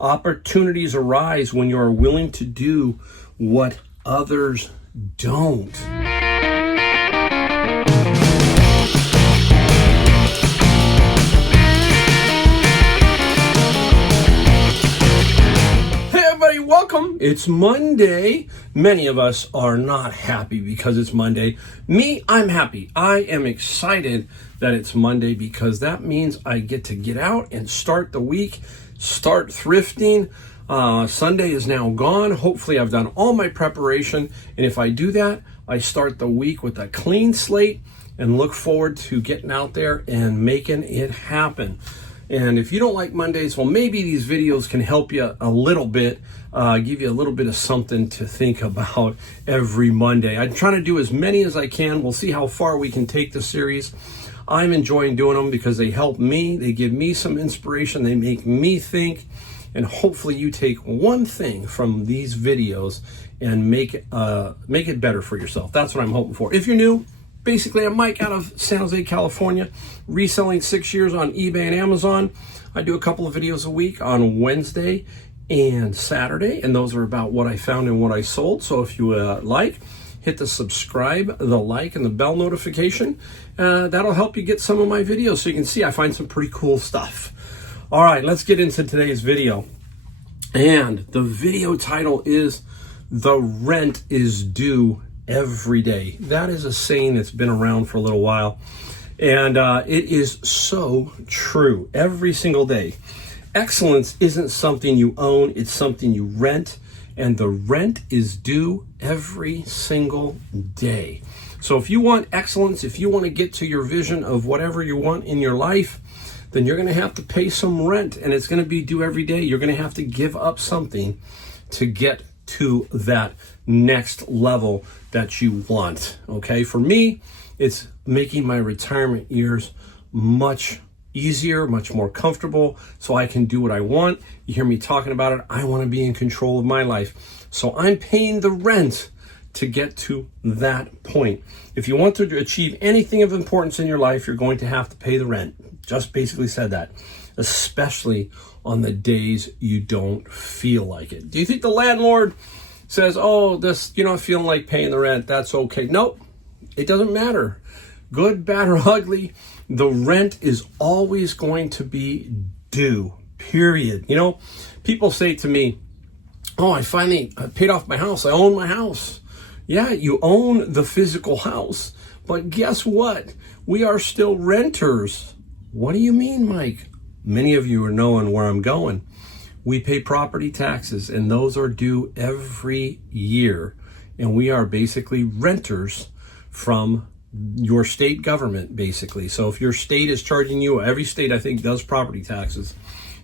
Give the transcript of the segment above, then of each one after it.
Opportunities arise when you are willing to do what others don't. Welcome. It's Monday. Many of us are not happy because it's Monday. Me, I'm happy. I am excited that it's Monday because that means I get to get out and start the week, start thrifting. Sunday is now gone. Hopefully I've done all my preparation. And if I do that, I start the week with a clean slate and look forward to getting out there and making it happen. And if you don't like Mondays, well, maybe these videos can help you a little bit, give you a little bit of something to think about every Monday. I'm trying to do as many as I can. We'll see how far we can take the series. I'm enjoying doing them because they help me. They give me some inspiration. They make me think. And hopefully you take one thing from these videos and make it better for yourself. That's what I'm hoping for. If you're new, basically, I'm Mike out of San Jose, California, reselling 6 years on eBay and Amazon. I do a couple of videos a week on Wednesday and Saturday, and those are about what I found and what I sold. So if you hit the subscribe, the like, and the bell notification. That'll help you get some of my videos so you can see I find some pretty cool stuff. All right, let's get into today's video. And the video title is The Rent is Due Every Day. That is a saying that's been around for a little while, and it is so true. Every single day. Excellence isn't something you own, it's something you rent, and the rent is due every single day. So if you want excellence, if you want to get to your vision of whatever you want in your life, then you're going to have to pay some rent, and it's going to be due every day. You're going to have to give up something to get to that next level that you want. Okay, for me, it's making my retirement years much easier, much more comfortable, so I can do what I want. You hear me talking about it. I want to be in control of my life, so I'm paying the rent to get to that point. If you want to achieve anything of importance in your life, you're going to have to pay the rent. Just basically said that, especially on the days you don't feel like it. Do you think the landlord says, oh, you're not feeling like paying the rent, that's okay? Nope, it doesn't matter. Good, bad, or ugly, the rent is always going to be due, period. You know, people say to me, oh, I finally paid off my house. I own my house. Yeah, you own the physical house, but guess what? We are still renters. What do you mean, Mike? Many of you are knowing where I'm going. We pay property taxes, and those are due every year. And we are basically renters from your state government, basically. So if your state is charging you, every state I think does property taxes,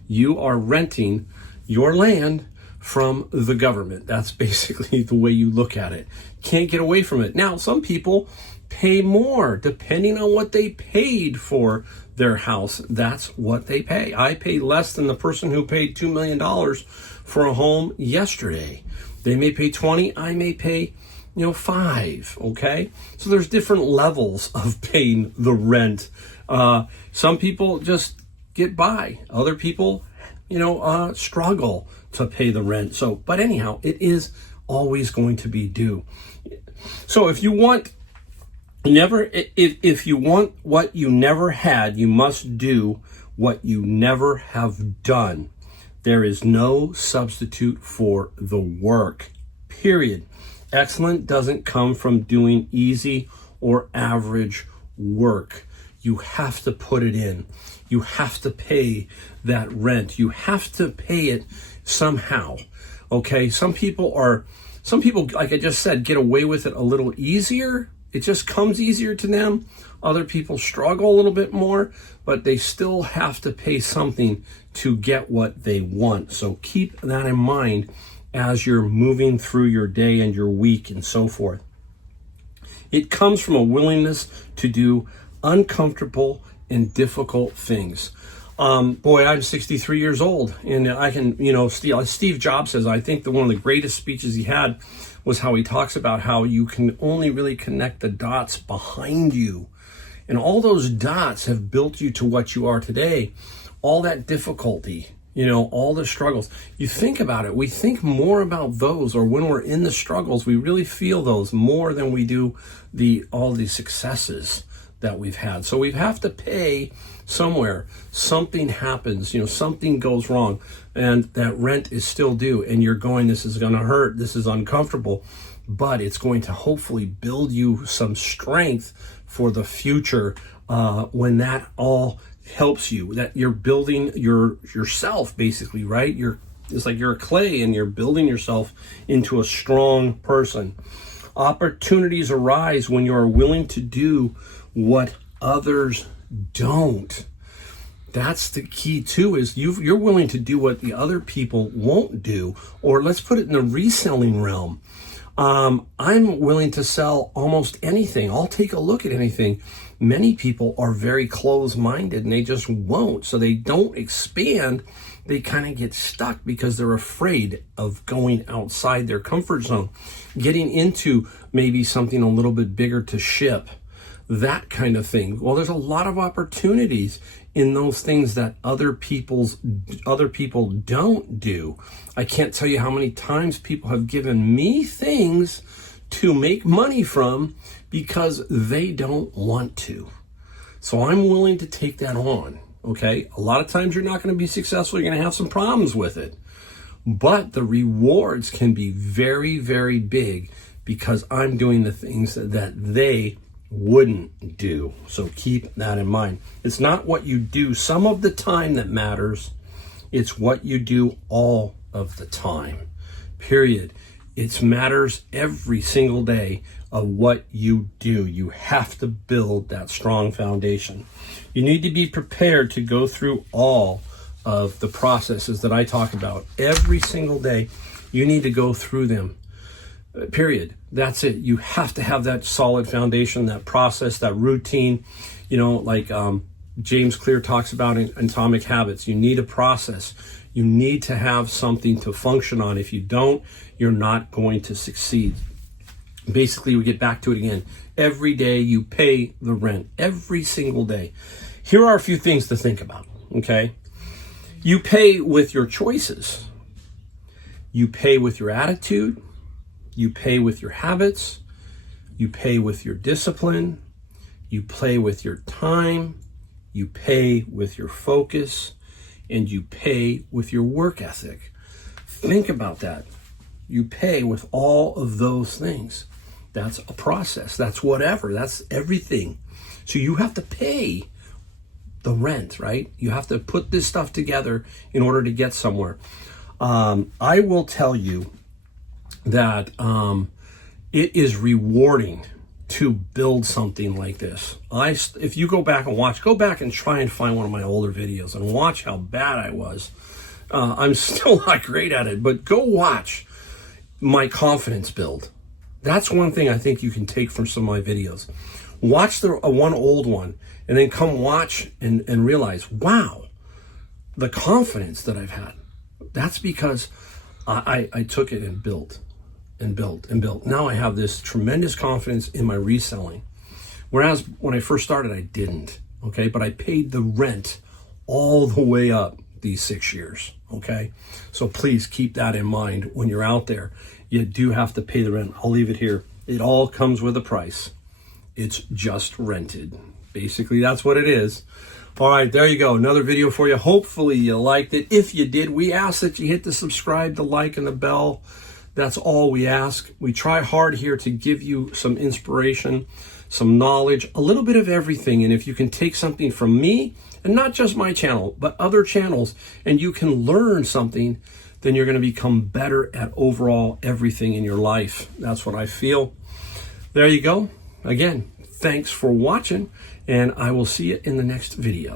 you are renting your land from the government. That's basically the way you look at it. Can't get away from it. Now, some people pay more depending on what they paid for their house. That's what they pay. I pay less than the person who paid $2 million for a home yesterday. They may pay 20, I may pay 5, okay? So there's different levels of paying the rent. Some people just get by. Other people, struggle to pay the rent. So, but anyhow, it is always going to be due. So if you want what you never had, you must do what you never have done. There is no substitute for the work, period. Excellence doesn't come from doing easy or average work. You have to put it in. You have to pay that rent. You have to pay it somehow. Okay? Some people, like I just said, get away with it a little easier. It just comes easier to them. Other people struggle a little bit more, but they still have to pay something to get what they want. So keep that in mind as you're moving through your day and your week and so forth. It comes from a willingness to do uncomfortable and difficult things. I'm 63 years old, and I can, Steve Jobs says, I think that one of the greatest speeches he had was how he talks about how you can only really connect the dots behind you. And all those dots have built you to what you are today. All that difficulty all the struggles. You think about it, we think more about those, or when we're in the struggles, we really feel those more than we do all the successes that we've had. So we have to pay somewhere. Something happens, something goes wrong, and that rent is still due, and you're going, this is going to hurt, this is uncomfortable, but it's going to hopefully build you some strength for the future, when that all helps you, that you're building yourself basically, right? It's like you're a clay and you're building yourself into a strong person. Opportunities arise when you are willing to do what others don't. That's the key too, is you're willing to do what the other people won't do. Or let's put it in the reselling realm. I'm willing to sell almost anything. I'll take a look at anything. Many people are very closed-minded and they just won't. So they don't expand. They kind of get stuck because they're afraid of going outside their comfort zone, getting into maybe something a little bit bigger to ship, that kind of thing. Well, there's a lot of opportunities in those things that other people don't do. I can't tell you how many times people have given me things to make money from because they don't want to. So I'm willing to take that on, okay? A lot of times you're not going to be successful. You're going to have some problems with it. But the rewards can be very, very big because I'm doing the things that they wouldn't do. So keep that in mind. It's not what you do some of the time that matters. It's what you do all of the time. Period. It matters every single day of what you do. You have to build that strong foundation. You need to be prepared to go through all of the processes that I talk about. Every single day, you need to go through them. Period. That's it. You have to have that solid foundation, that process, that routine, like James Clear talks about in Atomic Habits. You need a process. You need to have something to function on. If you don't, you're not going to succeed. Basically, we get back to it again. Every day you pay the rent. Every single day. Here are a few things to think about, okay? You pay with your choices. You pay with your attitude. You pay with your habits. You pay with your discipline. You pay with your time. You pay with your focus. And you pay with your work ethic. Think about that. You pay with all of those things. That's a process. That's whatever. That's everything. So you have to pay the rent, right? You have to put this stuff together in order to get somewhere. I will tell you that it is rewarding to build something like this. If you go back and try and find one of my older videos and watch how bad I was. I'm still not great at it, but go watch my confidence build. That's one thing I think you can take from some of my videos. Watch the one old one and then come watch and realize, wow, the confidence that I've had. That's because I took it and built and built and built. Now I have this tremendous confidence in my reselling. Whereas when I first started, I didn't, okay? But I paid the rent all the way up these 6 years, okay? So please keep that in mind when you're out there. You do have to pay the rent. I'll leave it here. It all comes with a price. It's just rented. Basically, that's what it is. All right, there you go. Another video for you. Hopefully you liked it. If you did, we ask that you hit the subscribe, the like, and the bell. That's all we ask. We try hard here to give you some inspiration, some knowledge, a little bit of everything. And if you can take something from me, and not just my channel, but other channels, and you can learn something, then you're going to become better at overall everything in your life. That's what I feel. There you go. Again, thanks for watching, and I will see you in the next video.